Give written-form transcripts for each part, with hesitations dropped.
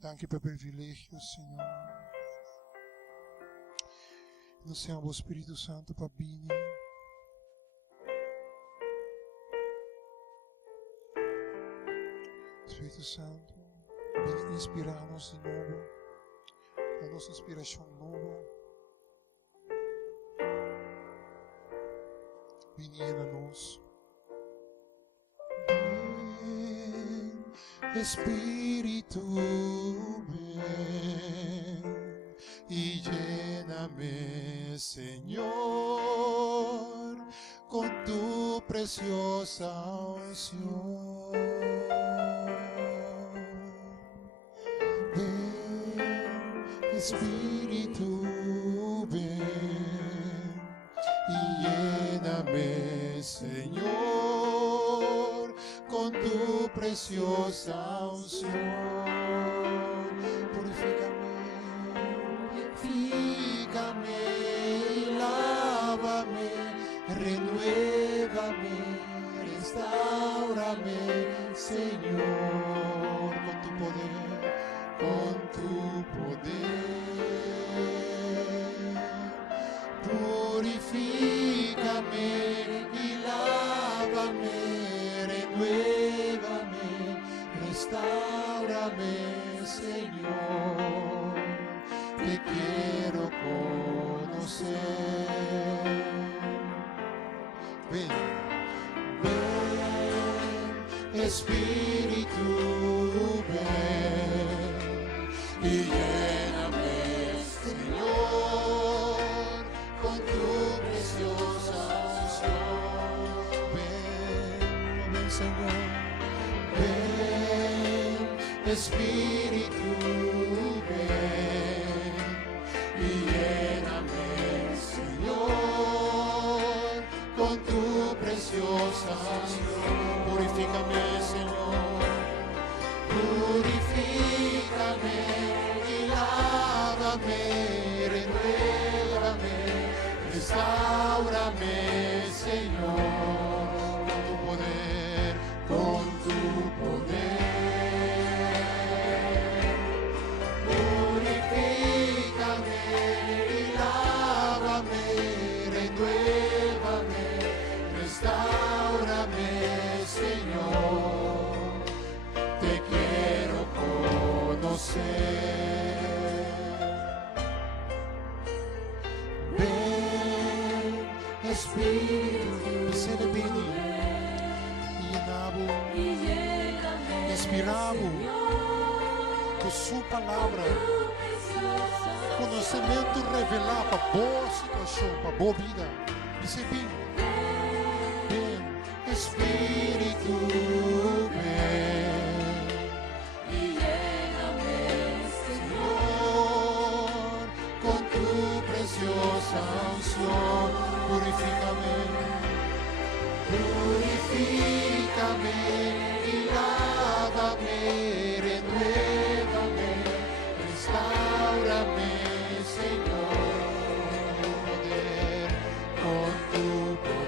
Danke per privilegio, Senhor. Nós temos o Espírito Santo para bem. Espírito Santo, vem inspirar-nos de novo, dá-nos inspiração nova. Vem llena-nos. Espíritu, ven y lléname, Señor, con tu preciosa unción. Ven, Espíritu, ven y lléname, Señor, con tu preciosa unción. Purifícame, lávame, renuévame, restáurame, Señor, con tu poder, con tu poder. Purifícame y lávame, renuévame, restáurame, Señor, te quiero conocer. Ven, ven, Espíritu, ven y lléname, Señor, con tu preciosa unción. Ven, ven, Señor, ven, Espíritu, ven y lléname, Señor, con tu preciosa unción. Purifícame, Señor, purifícame y lávame, renuévame, restáurame, Señor, con tu poder, con tu poder. Purifícame y lávame, renuévame, restáurame, Señor, te quiero conocer. Ven, Espíritu, recebe bem e inspirado por sua palavra, conhecimento revelar para boa situação, para boa vida. Recebe bem, Espírito, ven y lléname, Señor, con tu preciosa unción. Purifícame, purifícame y lávame, renuévame, restaurame, Señor, con tu poder.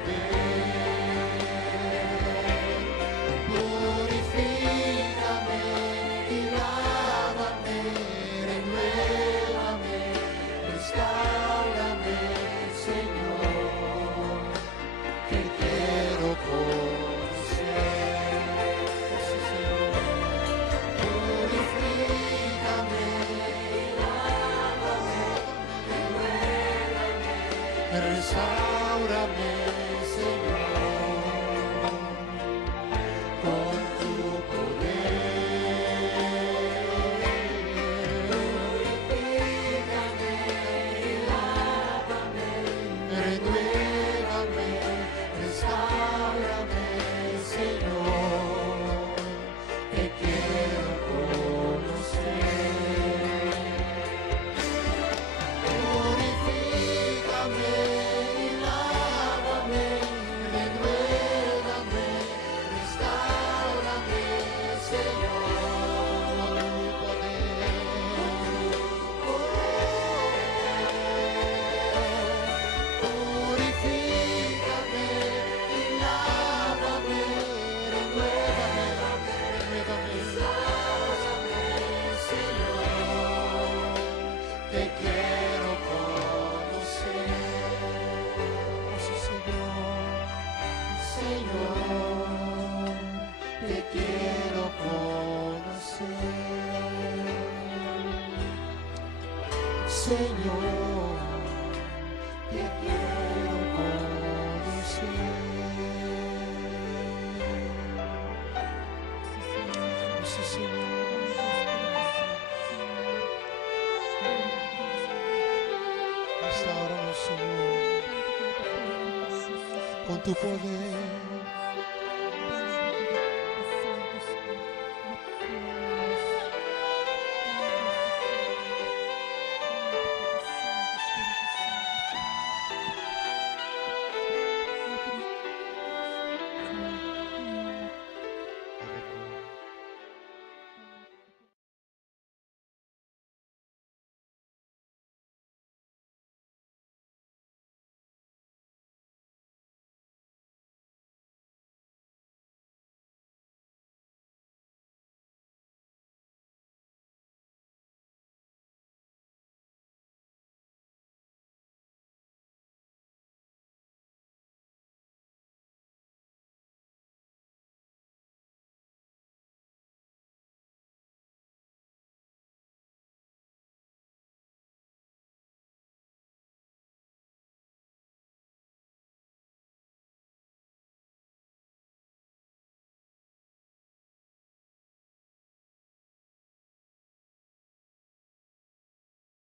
Señor, te quiero conocer. Señor, te quiero conocer. Sí, Señor. Restauranos, Señor, con tu poder.